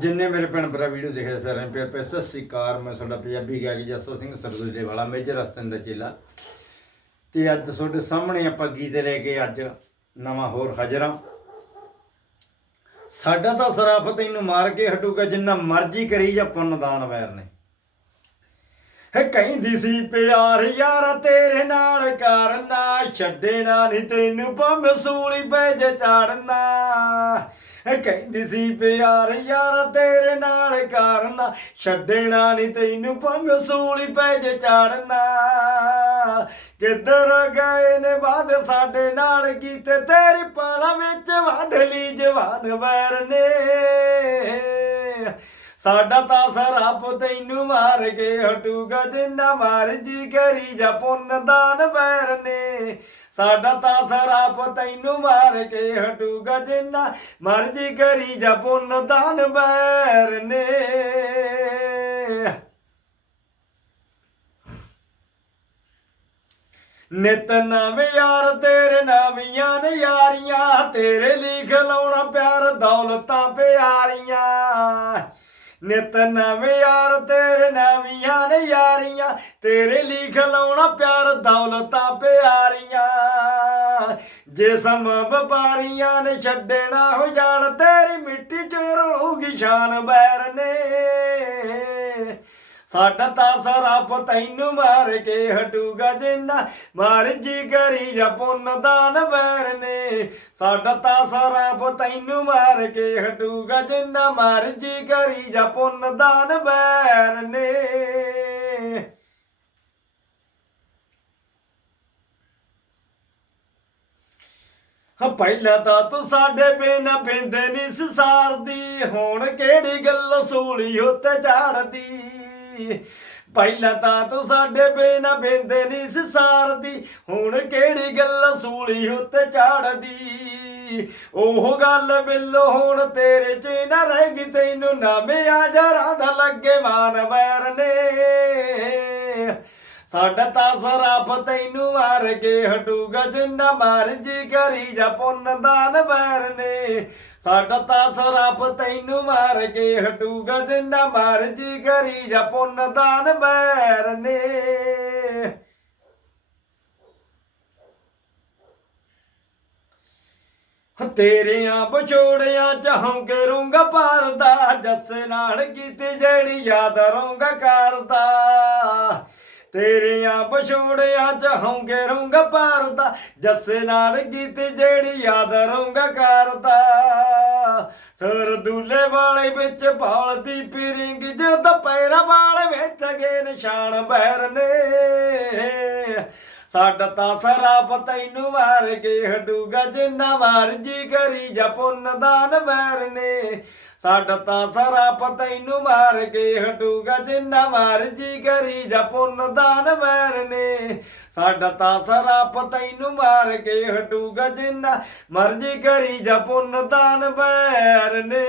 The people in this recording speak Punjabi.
ਜਿੰਨੇ ਮੇਰੇ ਭੈਣ ਭਰਾ ਵੀਡੀਓ ਦੇਖੇ ਸਾਰਿਆਂ ਨੂੰ ਪਿਆਰ ਪਿਆਰ ਸਤਿ ਸ੍ਰੀ ਅਕਾਲ। ਮੈਂ ਤੁਹਾਡਾ ਪੰਜਾਬੀ ਗਾਇਕ ਜੱਸੋ ਸਿੰਘ ਸਰਦੂਲੇ ਵਾਲਾ, ਮੇਜਰ ਰਸਤਨ ਦਾ ਚੇਲਾ। ਤੇ ਅੱਜ ਤੁਹਾਡੇ ਸਾਹਮਣੇ ਆਪਾਂ ਗੀਤ ਲੈ ਕੇ ਅੱਜ ਨਵਾਂ ਹੋਰ ਹਾਜ਼ਰ ਸਾਡਾ ਤਾਂ ਸਰਾਫ ਤੈਨੂੰ ਮਾਰ ਕੇ ਹਟੂਗਾ, ਜਿੰਨਾ ਮਰਜ਼ੀ ਕਰੀ ਜਾਂ ਪੁੰਨਦਾਨ ਵੈਰ ਨੇ। ਹੈ ਕਹਿੰਦੀ ਸੀ ਪਿਆਰ ਯਾਰਾ ਤੇਰੇ ਨਾਲ ਕਰਨਾ, ਛੱਡਣਾ ਨਹੀਂ ਤੈਨੂੰ ਭਾਵੇਂ ਸੂਲੀ ਪੈ ਚਾੜਨਾ। ਕਹਿੰਦੀ ਸੀ ਪਿਆਰ ਯਾਰਾ ਤੇਰੇ ਨਾਲ ਕਰਨਾ, ਛੱਡਣਾ ਨਹੀਂ ਤੈਨੂੰ ਭਾਵੇਂ ਸੂਲੀ ਪੈ ਜੇ ਚਾੜਨਾ। ਕਿੱਧਰ ਗਏ ਨੇ ਵਾਦੇ ਸਾਡੇ ਨਾਲ ਕੀਤੇ, ਤੇਰੀ ਪਾਲਾ ਵਿੱਚ ਵਾਦਲੀ ਜਵਾਨ ਵੈਰ ਨੇ। ਸਾਡਾ ਤਾਂ ਸਰਾਪ ਤੈਨੂੰ ਮਾਰ ਕੇ ਹਟੂਗਾ, ਜਿੰਨਾ ਮਰਜ਼ੀ ਕਰੀ ਜਾ ਪੁੰਨ ਦਾਨ ਵੈਰ ਨੇ। ਸਾਡਾ ਤਾਂ ਸਰਾਪ ਤੈਨੂੰ ਮਾਰ ਕੇ ਹਟੂਗਾ ਜਿੰਨਾ ਮਰਜ਼ੀ ਕਰੀ ਜਾ ਪੁੰਨ ਦਾਨ ਬੈਰ ਨੇ। ਨਿਤ ਨਵੇਂ ਯਾਰ, ਤੇਰੇ ਨਵੀਆਂ ਨੇ ਯਾਰੀਆਂ ਤੇਰੇ ਲਿਖ ਲਾਉਣਾ ਪਿਆਰ, ਦੌਲਤਾਂ ਪਿਆਰੀਆਂ। ਨਿਤ ਨਵੇਂ ਯਾਰ, ਤੇਰੇ ਨਵੀਆਂ ਨੇ ਯਾਰੀਆਂ। ਤੇਰੇ ਲਿਖ ਲਾਉਣਾ ਪਿਆਰ, ਦੌਲਤਾਂ ਪਿਆਰੀਆਂ। ਜੇ ਸਮ ਵਪਾਰੀਆਂ ਨੇ ਛੱਡਣਾ ਹੋ ਜਾਣ ਤੇਰੀ ਮਿੱਟੀ ਚ ਰੋਗੀ ਸ਼ਾਨ ਬੈਰ ਨੇ। ਸਾਡਾ ਤਾਂ ਸਰਾਪ ਤੈਨੂੰ ਮਾਰ ਕੇ ਹਟੂਗਾ ਜਿੰਨਾ ਮਰਜ਼ੀ ਕਰੀ ਜਾ ਪੁੰਨ ਦਾਨ ਬੈਰ ਨੇ। ਸਾਡਾ ਤਾਂ ਸਾਰਾ ਸਰਾਪ ਤੈਨੂੰ ਮਾਰ ਕੇ ਹਟੂਗਾ ਜਿੰਨਾ ਮਰਜ਼ੀ ਕਰੀ ਜਾ ਪੁੰਨ ਦਾਨ ਬੈਰ ਨੇ। ਪਹਿਲਾਂ ਤਾਂ ਤੂੰ ਸਾਡੇ ਬਿਨਾ ਬਿੰਦੇ ਨਹੀਂ ਸਸਾਰਦੀ ਹੁਣ ਕਿਹੜੀ ਗੱਲ ਸੂਲੀ ਉੱਤੇ ਝਾੜਦੀ ਪਹਿਲਾਂ ਤਾਂ ਤੂੰ ਸਾਡੇ ਬਿਨਾ ਬਿੰਦੇ ਨਹੀਂ ਸਸਾਰਦੀ ਹੁਣ ਕਿਹੜੀ ਗੱਲ ਸੂਲੀ ਉੱਤੇ ਝਾੜਦੀ ਉਹ ਗੱਲ ਬਿੱਲੋ ਹੁਣ ਤੇਰੇ ਚ ਨਾ ਰਹਿ ਗਈ ਤੈਨੂੰ ਨਾਮੇ ਆ ਜਰਾਂ ਦਾ ਲੱਗੇ ਮਾਨ ਵੈਰ ਨੇ ਸਾਡਾ ਤਾਂ ਸਰਾਪ ਤੈਨੂੰ ਮਾਰ ਕੇ ਹਟੂਗਾ, ਜਿੰਨਾ ਮਰਜ਼ੀ ਕਰੀ ਜਾ ਪੁੰਨ ਦਾਨ ਵੈਰ ਨੇ ਸਾਡਾ ਤਾਂ ਸਰਾਪ ਤੈਨੂੰ ਮਾਰ ਕੇ ਹਟੂਗਾ, ਜਿੰਨਾ ਮਰਜ਼ੀ ਕਰੀ ਜਾ ਪੁੰਨ ਦਾਨ ਬੈਰ ਨੇ। ਤੇਰਿਆਂ ਵਿਛੋੜਿਆਂ ਚਾਹੋਂ ਕਰੂੰਗਾ ਪਾਰਦਾ ਜੱਸ ਨਾਲ ਕੀਤੀ ਜਿਹੜੀ ਯਾਦ ਰਹੂੰਗਾ ਕਰਦਾ। ਤੇਰਿਆਂ ਵਿਛੋੜਿਆਂ ਚਾਹੋਂ ਕਰੂੰਗਾ ਪਾਰਦਾ ਜੱਸ ਨਾਲ ਕੀਤੀ ਜਿਹੜੀ ਯਾਦ ਰਹੂੰਗਾ ਕਰਦਾ। ਸਰਦੂਲੇ ਵਾਲੇ ਵਿੱਚ ਭਾਲਦੀ ਫਿਰਿੰਗ ਜਦ ਪੈਰਾਂ ਵਾਲੇ ਵਿੱਚ ਗਏ ਨਿਸ਼ਾਨ ਬਹਿਰ ਨੇ ਸਾਡਾ ਤਾਂ ਸਰਾਪ ਤੈਨੂੰ ਮਾਰ ਕੇ ਹਟੂਗਾ, ਜਿੰਨਾ ਮਰਜ਼ੀ ਕਰੀ ਜਾ ਪੁੰਨ ਦਾਨ ਬੈਰ ਨੇ ਸਾਡਾ ਤਾਂ ਸਰਾਪ ਤੈਨੂੰ ਮਾਰ ਕੇ ਹਟੂਗਾ, ਜਿੰਨਾ ਮਰਜ਼ੀ ਕਰੀ ਜਾ ਪੁੰਨ ਦਾਨ ਵੈਰ ਨੇ। ਸਾਡਾ ਤਾਂ ਸਰਾਪ ਤੈਨੂੰ ਮਾਰ ਕੇ ਹਟੂਗਾ, ਜਿੰਨਾ ਮਰਜ਼ੀ ਕਰੀ ਜਾ ਪੁੰਨ ਦਾਨ ਵੈਰ ਨੇ।